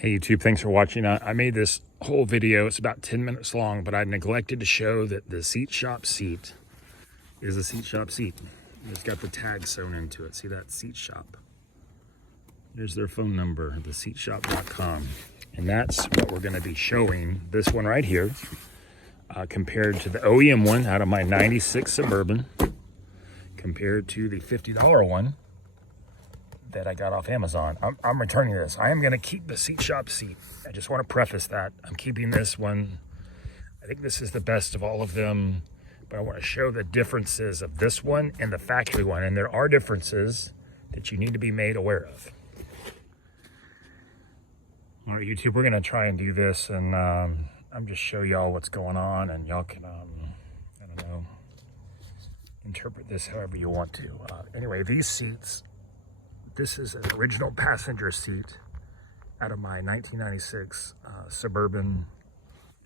Hey YouTube, thanks for watching. I made this whole video, it's about 10 minutes long, but I neglected to show that the Seat Shop seat is a Seat Shop seat. It's got the tag sewn into it. See that? Seat Shop. There's their phone number, theseatshop.com. And that's what we're gonna be showing, this one right here, compared to the OEM one out of my 96 Suburban, compared to the $50 one that I got off Amazon. I'm returning this. I am going to keep the Seat Shop seat. I just want to preface that. I'm keeping this one. I think this is the best of all of them, but I want to show the differences of this one and the factory one. And there are differences that you need to be made aware of. All right, YouTube, we're going to try and do this, and I'm just show y'all what's going on, and y'all can, I don't know, interpret this however you want to. Anyway, these seats, this is an original passenger seat out of my 1996 Suburban,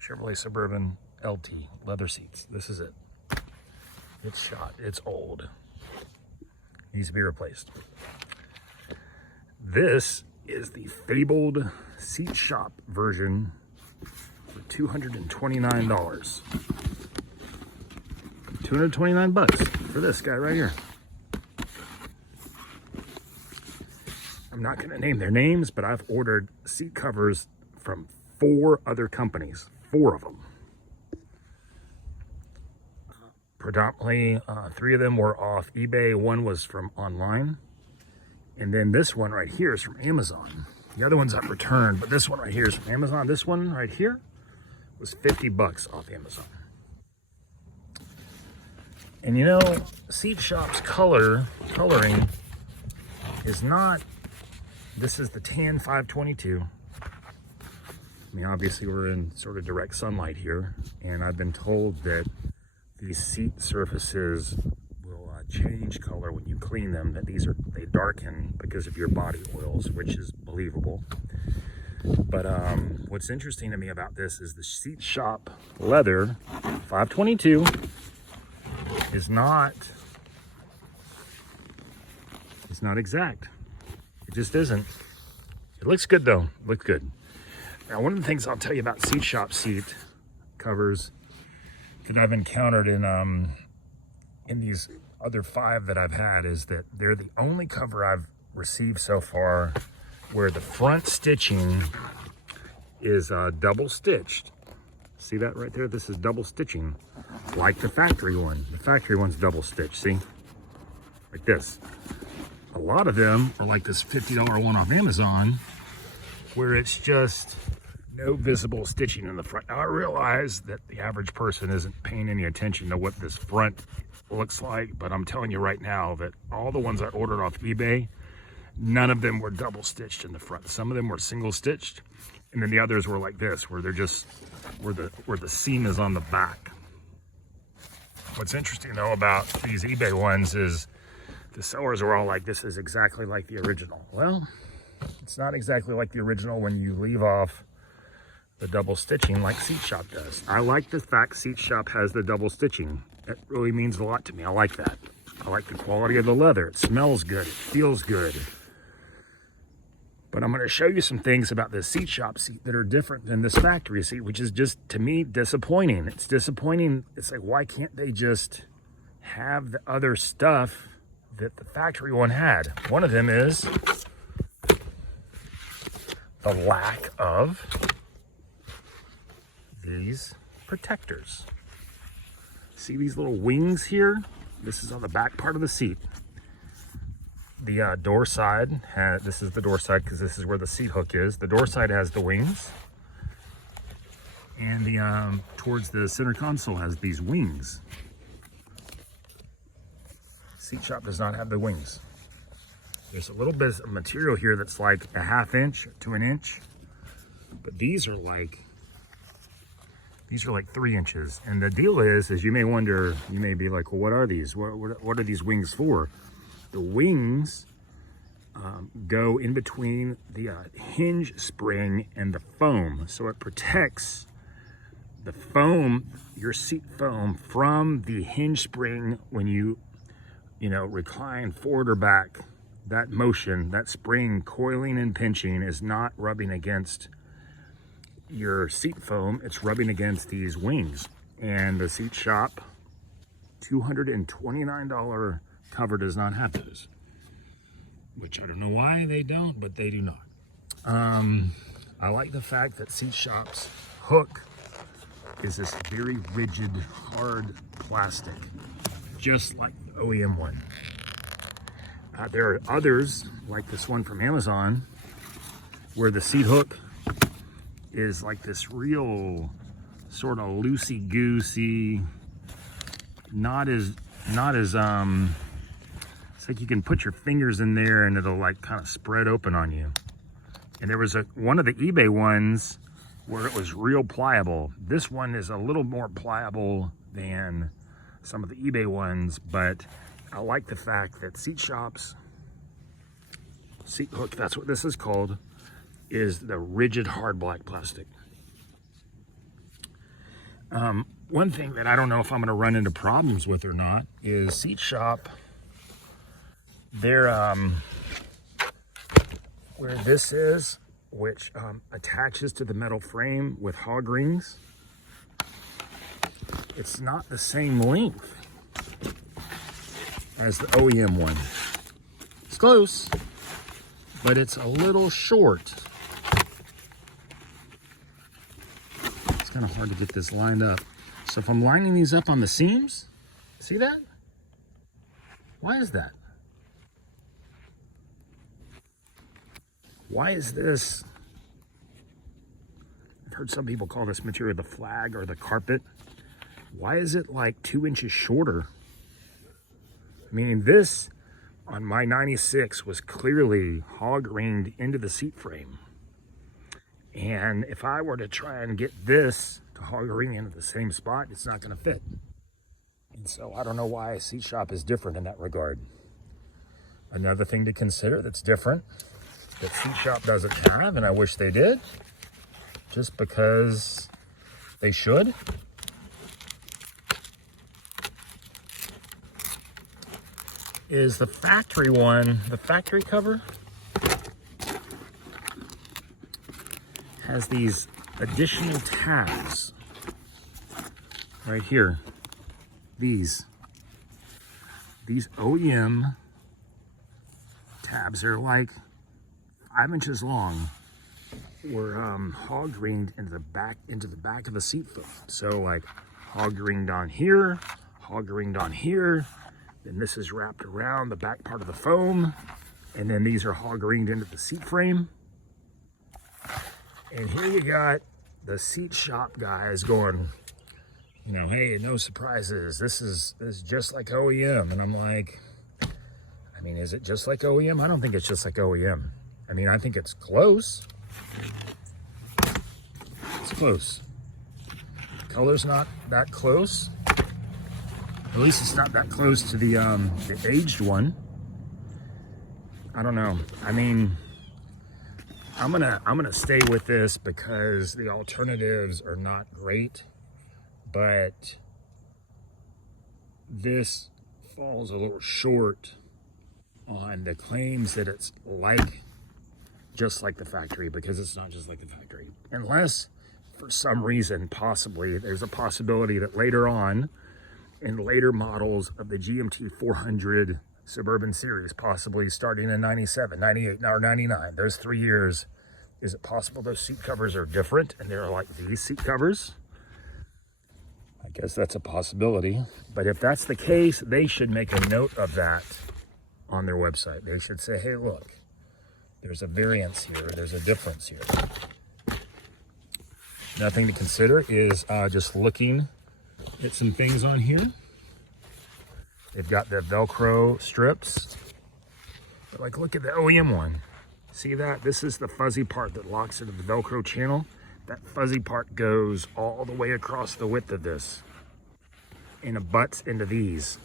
Chevrolet Suburban LT leather seats. This is it. It's shot. It's old. Needs to be replaced. This is the fabled Seat Shop version for $229. 229 bucks for this guy right here. I'm not going to name their names, but I've ordered seat covers from 4 other companies, 4 of them. Predominantly, 3 of them were off eBay. 1 was from online. And then this one right here is from Amazon. The other ones I've returned, but this one right here is from Amazon. This one right here was 50 bucks off Amazon. And you know, Seat Shop's coloring is not. This is the tan 522. I mean, obviously we're in sort of direct sunlight here, and I've been told that these seat surfaces will change color when you clean them, that they darken because of your body oils, which is believable. But what's interesting to me about this is the Seat Shop leather 522 is not exact. It just isn't. It looks good though. It looks good. Now, one of the things I'll tell you about Seat Shop seat covers that I've encountered in these other 5 that I've had is that they're the only cover I've received so far where the front stitching is double stitched. See that right there? This is double stitching, like the factory one. The factory one's double stitched. See, like this. A lot of them are like this $50 one off Amazon, where it's just no visible stitching in the front. Now, I realize that the average person isn't paying any attention to what this front looks like, but I'm telling you right now that all the ones I ordered off eBay, none of them were double stitched in the front. Some of them were single stitched, and then the others were like this, where they're just where the seam is on the back. What's interesting though about these eBay ones is the sellers are all like, this is exactly like the original. Well, it's not exactly like the original when you leave off the double stitching like Seat Shop does. I like the fact Seat Shop has the double stitching. It really means a lot to me. I like that. I like the quality of the leather. It smells good. It feels good. But I'm going to show you some things about this Seat Shop seat that are different than this factory seat, which is just, to me, disappointing. It's disappointing. It's like, why can't they just have the other stuff that the factory one had? One of them is the lack of these protectors. See these little wings here? This is on the back part of the seat. The door side this is the door side because this is where the seat hook is. The door side has the wings, and the towards the center console has these wings. Seat Shop does not have the wings. There's a little bit of material here that's like a 1/2 inch to 1 inch, but these are like 3 inches. And the deal is you may wonder, you may be like, well, what are these? What are these wings for? The wings go in between the hinge spring and the foam, so it protects the foam, your seat foam, from the hinge spring when you recline forward or back that motion, that spring coiling and pinching is not rubbing against your seat foam, it's rubbing against these wings. And the Seat Shop $229 cover does not have those, which I don't know why they don't, but they do not. I like the fact that Seat Shop's hook is this very rigid, hard plastic, just like the OEM one. There are others, like this one from Amazon, where the seat hook is like this real sort of loosey-goosey, not as, it's like you can put your fingers in there and it'll like kind of spread open on you. And there was one of the eBay ones where it was real pliable. This one is a little more pliable than some of the eBay ones, but I like the fact that Seat Shop's seat hook, that's what this is called, is the rigid hard black plastic. One thing that I don't know if I'm going to run into problems with or not is Seat Shop, their where this is, which attaches to the metal frame with hog rings, it's not the same length as the OEM one. It's close, but it's a little short. It's kind of hard to get this lined up. So if I'm lining these up on the seams, see that? Why is that? Why is this? I've heard some people call this material the flag or the carpet. Why is it like 2 inches shorter? I mean, this on my 96 was clearly hog ringed into the seat frame. And if I were to try and get this to hog ring into the same spot, it's not going to fit. And so I don't know why Seat Shop is different in that regard. Another thing to consider that's different, that Seat Shop doesn't have, and I wish they did, just because they should, is the factory one. The factory cover has these additional tabs right here. These OEM tabs are like 5 inches long, were hog ringed into the back of the seat foam. So like hog ringed on here, hog ringed on here, then this is wrapped around the back part of the foam, and then these are hog ringed into the seat frame. And here you got the Seat Shop guys going, you know, hey, no surprises. This is just like OEM. And I'm like, I mean, is it just like OEM? I don't think it's just like OEM. I mean, I think it's close. It's close. The color's not that close. At least it's not that close to the aged one. I don't know. I mean, I'm gonna stay with this because the alternatives are not great, but this falls a little short on the claims that it's like just like the factory, because it's not just like the factory. Unless for some reason, possibly, there's a possibility that later on, in later models of the GMT 400 Suburban Series, possibly starting in 97, 98, or 99, those 3 years, is it possible those seat covers are different and they're like these seat covers? I guess that's a possibility. But if that's the case, they should make a note of that on their website. They should say, hey, look, there's a variance here, there's a difference here. Nothing to consider is just looking at some things on here. They've got the Velcro strips. But like, look at the OEM one. See that? This is the fuzzy part that locks into the Velcro channel. That fuzzy part goes all the way across the width of this and it butts into these,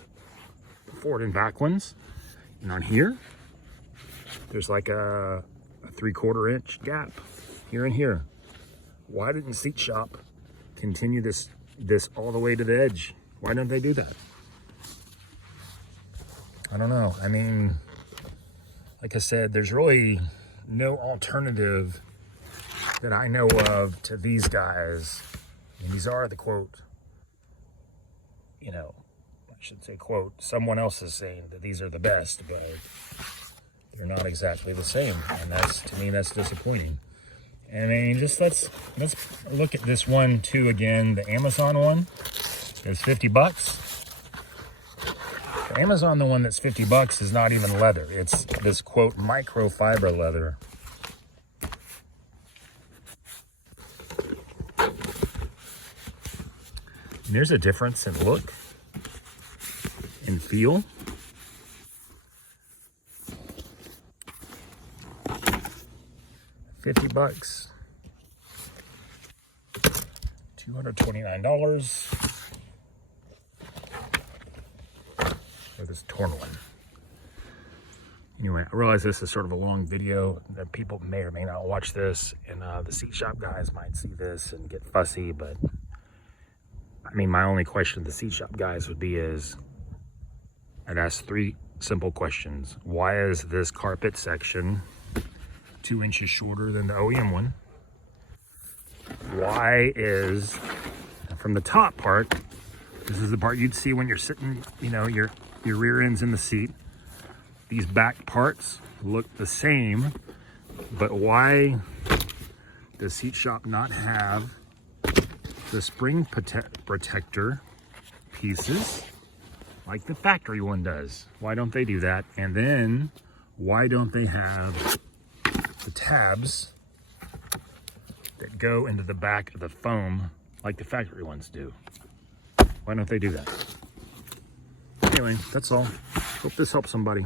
the forward and back ones. And on here, there's like a 3/4 inch gap here and here. Why didn't Seat Shop continue this all the way to the edge? Why don't they do that? I don't know. I mean, like I said, there's really no alternative that I know of to these guys. And these are the quote, you know, I should say quote, someone else is saying that these are the best, but they're not exactly the same. And that's, to me, that's disappointing. I mean, just let's look at this one too again. The Amazon one is 50 bucks. The Amazon, the one that's 50 bucks is not even leather. It's this quote microfiber leather. And there's a difference in look and feel. $50, $229 for this torn one. Anyway, I realize this is sort of a long video, that people may or may not watch this, and the seat shop guys might see this and get fussy, but I mean, my only question to the seat shop guys would be is, I'd ask 3 simple questions. Why is this carpet section 2 inches shorter than the OEM one? Why is, from the top part, this is the part you'd see when you're sitting, you know, your rear end's in the seat. These back parts look the same, but why does seat shop not have the spring protector pieces like the factory one does? Why don't they do that? And then why don't they have the tabs that go into the back of the foam like the factory ones do? Why don't they do that? Anyway, that's all. Hope this helps somebody.